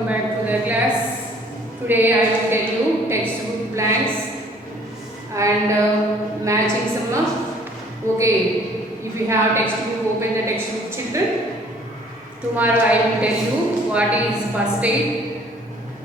welcome back to the class. Today I will tell you textbook blanks and matching some. Okay, if you have textbook, open the textbook, children. Tomorrow I will tell you what is first aid.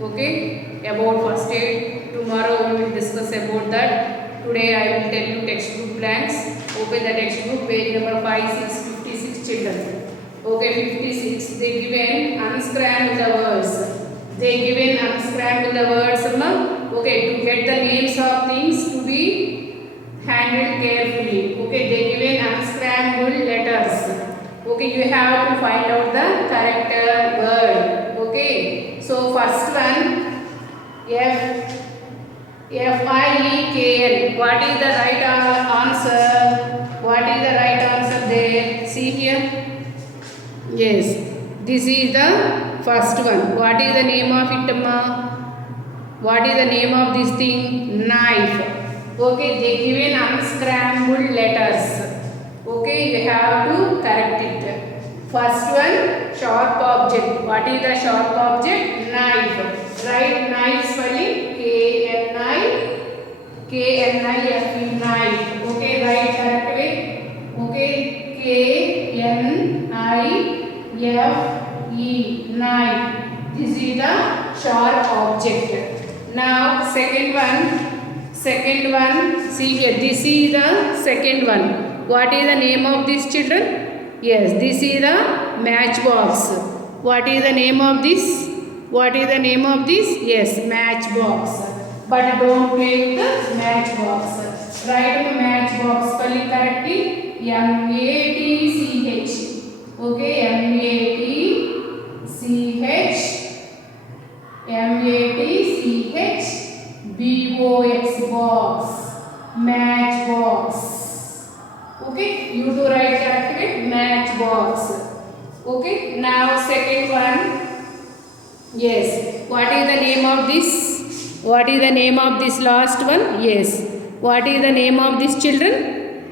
Okay, about first aid. Tomorrow we will discuss about that. Today I will tell you textbook blanks. Open the textbook, page number 5, 6, 56, children. Okay, 56. They given unscramble the words. They given unscramble the words. Okay, to get the names of things to be handled carefully. Okay, they given unscrambled letters. Okay, you have to find out the correct word. Okay, so first one, F-I-E-K-N. What is the right answer? What is the right answer there? See here. Yes, this is the first one. What is the name of it, Amma? What is the name of this thing? Knife. Okay, they given unscrambled letters. Okay, you have to correct it. First one, sharp object. What is the sharp object? Knife. Write knife spelling K-N-I-F-E, knife. Okay, write correct way. Okay, K-N-I-F-E, knife. This is the sharp object. Now second one, see here, this is the second one. What is the name of this, children? Yes, this is the matchbox. What is the name of this? What is the name of this? Yes, matchbox. But don't play with the matchbox. Write the matchbox spelling correctly. M-A-T-C-H. Okay, M-A-T-C-H. M-A-T-C-H. B-O-X box. Matchbox. Okay, you do write correctly. Matchbox. Okay, now second one. Yes, what is the name of this? What is the name of this last one? Yes, what is the name of this, children?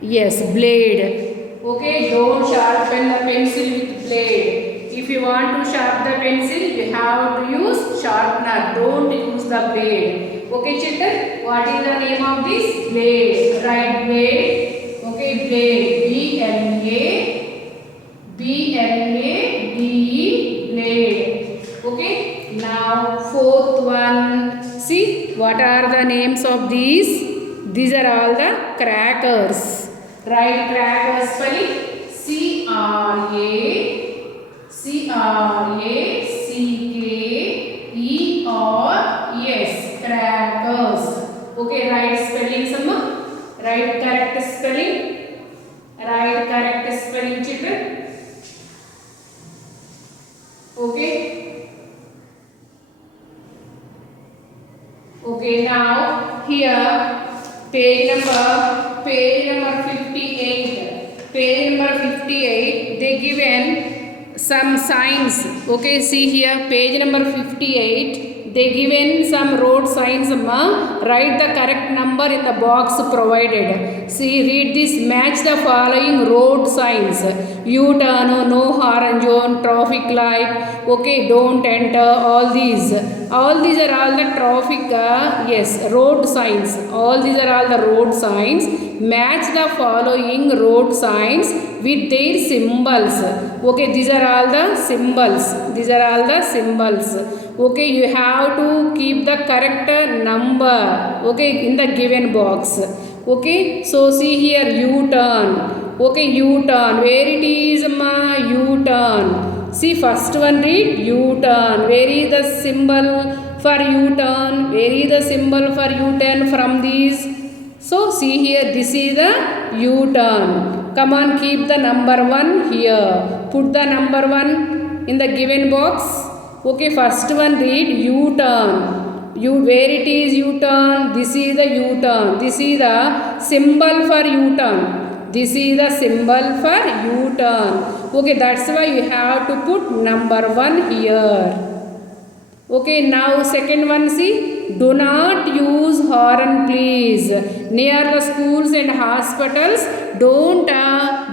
Yes, blade. Okay, don't sharpen the pencil with blade. If you want to sharpen the pencil, you have to use sharpener. Don't use the blade. Okay, children, what is the name of this? Blade. Write blade. Okay, blade. B-L-A-D-E, blade. Okay, now fourth one. See, what are the names of these? These are all the crackers. Write crackers spelling C-R-A-C-K-E-R-S, crackers. Okay, write spelling some. Write correct spelling. Write correct spelling, children. Okay. Okay, now here page number 58. Page number 58, they given some signs. Okay, see here, page number 58, they given some road signs. Write the correct number in the box provided. See, read this. Match the following road signs. U-turn, no horn zone, traffic light. Okay, don't enter. All these are all the traffic. Yes, road signs. All these are all the road signs. Match the following road signs with their symbols. Okay, these are all the symbols. These are all the symbols. Okay, you have to keep the correct number. Okay, in the given box. Okay, so see here, U-turn. Okay, U-turn. Where it is, U-turn. See, first one read U-turn. Where is the symbol for U-turn? Where is the symbol for U-turn from these? So, see here, this is the U-turn. Come on, keep the number 1 here. Put the number 1 in the given box. Okay, first one read U-turn. Where it is U-turn? This is the U-turn. This is the symbol for U-turn. This is the symbol for U-turn. Okay, that's why you have to put number 1 here. Okay, now second one, see, do not use horn please. Near the schools and hospitals, don't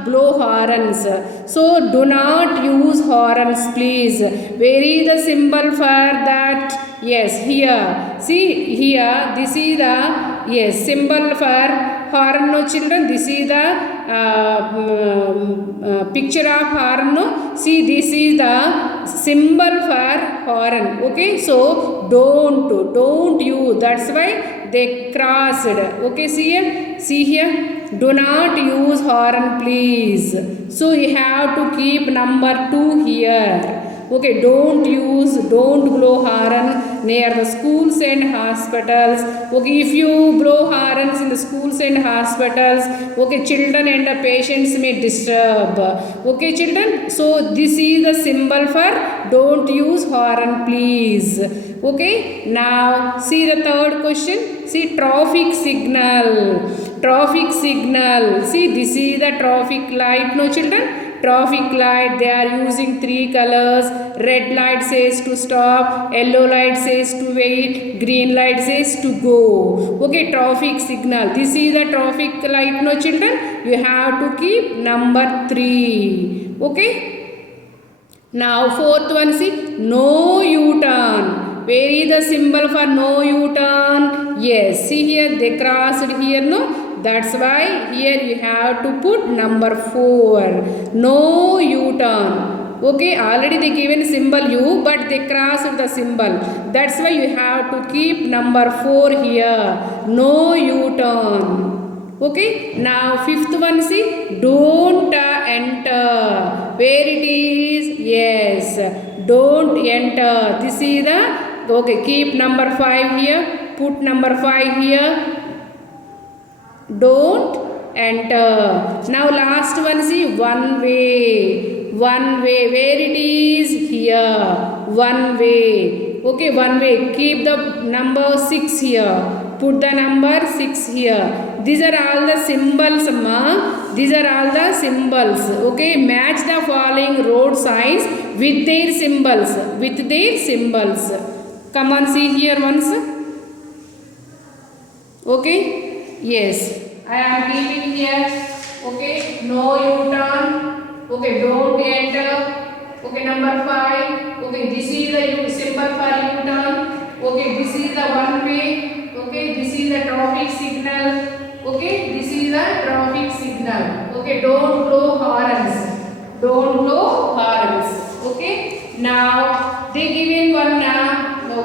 blow horns. So do not use horns, please. Where is the symbol for that? Yes, here. See here. This is the symbol for horn. No children. This is the picture of horn. No. See, this is the symbol for horn. Okay. So don't use. That's why they crossed. Okay. See here. Do not use horn, please. So you have to keep number 2 here. Okay, don't blow horn near the schools and hospitals. Okay, if you blow horns in the schools and hospitals, okay, children and the patients may disturb. Okay, children. So this is the symbol for don't use horn, please. Okay, now see the third question. See, traffic signal. Traffic signal. See, this is the traffic light. No, children. Traffic light, they are using 3 colors. Red light says to stop, yellow light says to wait, green light says to go. Okay, traffic signal. This is the traffic light. No, children. You have to keep number 3. Okay. Now fourth one, see, no U-turn. Where is the symbol for no U-turn? Yes, see here, they crossed here, no? That's why here you have to put number 4. No U-turn. Okay, already they given symbol U, but they crossed the symbol. That's why you have to keep number 4 here. No U-turn. Okay, now fifth one, see, don't enter. Where it is? Yes, don't enter. This is the, okay, keep number 5 here, put number 5 here. Don't enter. Now last one, see, one way. One way, where it is? Here, one way. Okay, one way, keep the number 6 here, put the number 6 here. These are all the symbols, ma. These are all the symbols. Okay, match the following road signs with their symbols. With their symbols. Come on, see here once. Okay. Yes. I am giving here. Okay. No U-turn. Okay. Don't enter. Okay. Number 5. Okay. This is the symbol for U-turn. Okay. This is the one way. Okay. This is the traffic signal. Okay. This is the traffic signal. Okay. Don't blow horns. Don't blow horns. Okay. Now they given one.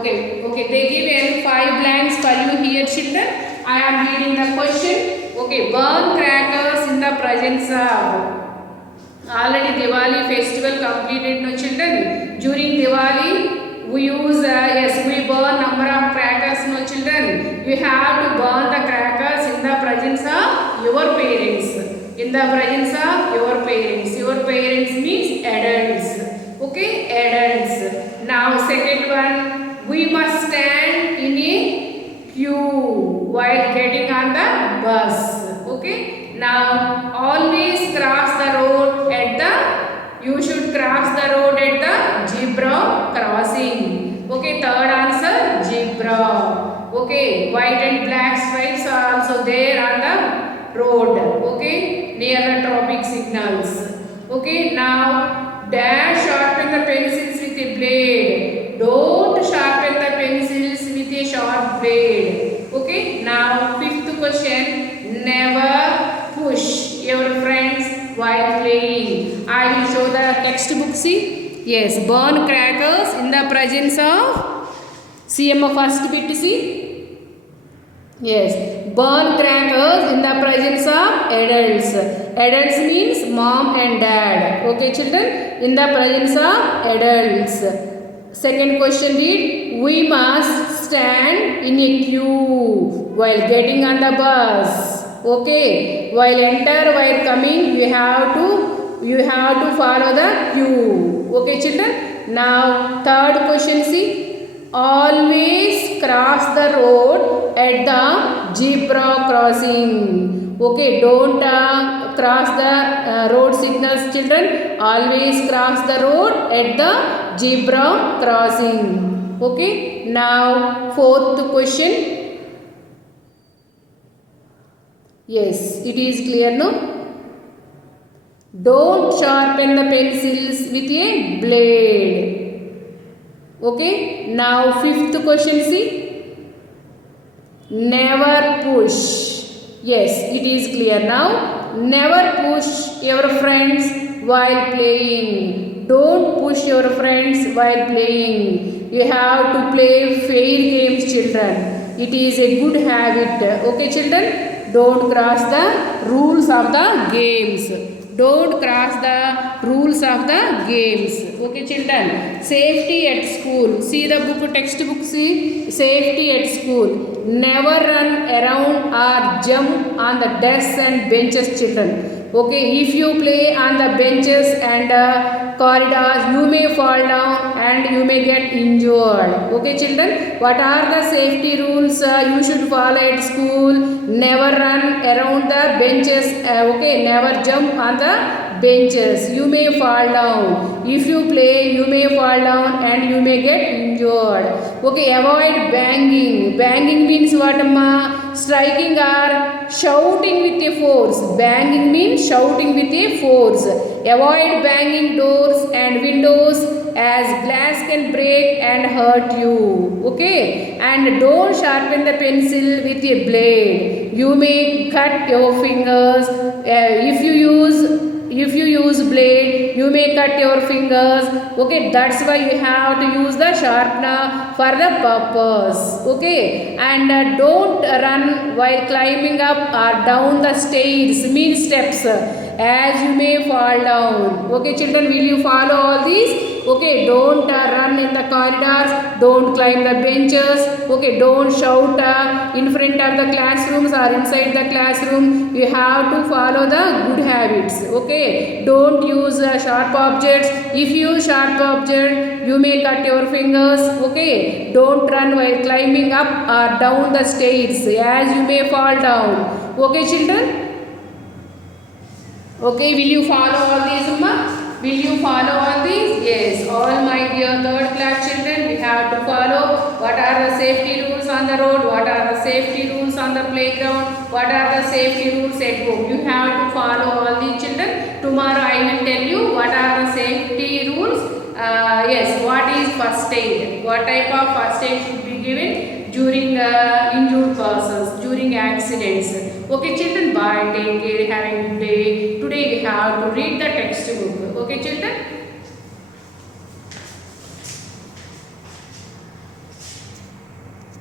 Okay. They given 5 blanks for you here, children. I am reading the question. Okay. Burn crackers in the presence of. Already Diwali festival completed, no, children. During Diwali we use we burn number of crackers, no, children. You have to burn the crackers in the presence of your parents. In the presence of your parents. Your parents means adults. Okay, adults. Now second one, we must stand in a queue while getting on the bus. Okay. Now always cross the road at the, you should cross the road at the zebra crossing. Okay, third answer, zebra. Okay, white and black stripes are also there on the road. Okay, near the traffic signals. Okay, now dash sharpen the pencils with a blade. Don't sharpen the pencils with a sharp blade. Okay, now fifth question, never push your friends while playing. I will show the textbook, see. Yes, burn crackers in the presence of, CM first bit, see. Yes, burn crackers in the presence of adults. Adults means mom and dad. Okay, children, in the presence of adults. Second question read, we must stand in a queue while getting on the bus. Okay, while while coming, you have to follow the queue. Okay, children. Now third question, see, always cross the road at the zebra crossing. Okay, don't cross the road signals, children. Always cross the road at the zebra crossing. Okay, now fourth question. Yes, it is clear, no? Don't sharpen the pencils with a blade. Okay, now fifth question, see. Never push. Yes, it is clear now. Never push your friends while playing. Don't push your friends while playing. You have to play fair games, children. It is a good habit. Okay, children? Don't cross the rules of the games. Don't cross the rules of the games. Okay, children? Safety at school. See the book, textbook, see. Safety at school. Never run around or jump on the desks and benches, children. Okay, if you play on the benches and corridors, you may fall down and you may get injured. Okay, children, what are the safety rules you should follow at school? Never run around the benches. Okay, never jump on the benches, you may fall down. If you play, you may fall down and you may get injured. Okay, avoid banging. Banging means what, amma? Striking or shouting with a force. Banging means shouting with a force. Avoid banging doors and windows as glass can break and hurt you. Okay, and don't sharpen the pencil with a blade. You may cut your fingers. If you use blade, you may cut your fingers. Okay, that's why you have to use the sharpener for the purpose. Okay, and don't run while climbing up or down the stairs, means steps, as you may fall down. Okay, children, will you follow all these? Okay, don't run in the corridors, don't climb the benches. Okay, don't shout in front of the classrooms or inside the classroom. You have to follow the good habits. Okay, don't use sharp objects. If you use sharp object, you may cut your fingers. Okay, don't run while climbing up or down the stairs, as you may fall down. Okay, children? Okay, will you follow all these, amma? Will you follow all these? Yes, all my dear third class children, we have to follow what are the safety rules on the road, what are the safety rules on the playground, what are the safety rules at home. You have to follow all these, children. Tomorrow I will tell you what are the safety rules. Yes, what is first aid, what type of first aid should be given during injured persons, during accidents. Okay, children, bye, take care, have a good day. Today we have to read the textbook. Okay, children.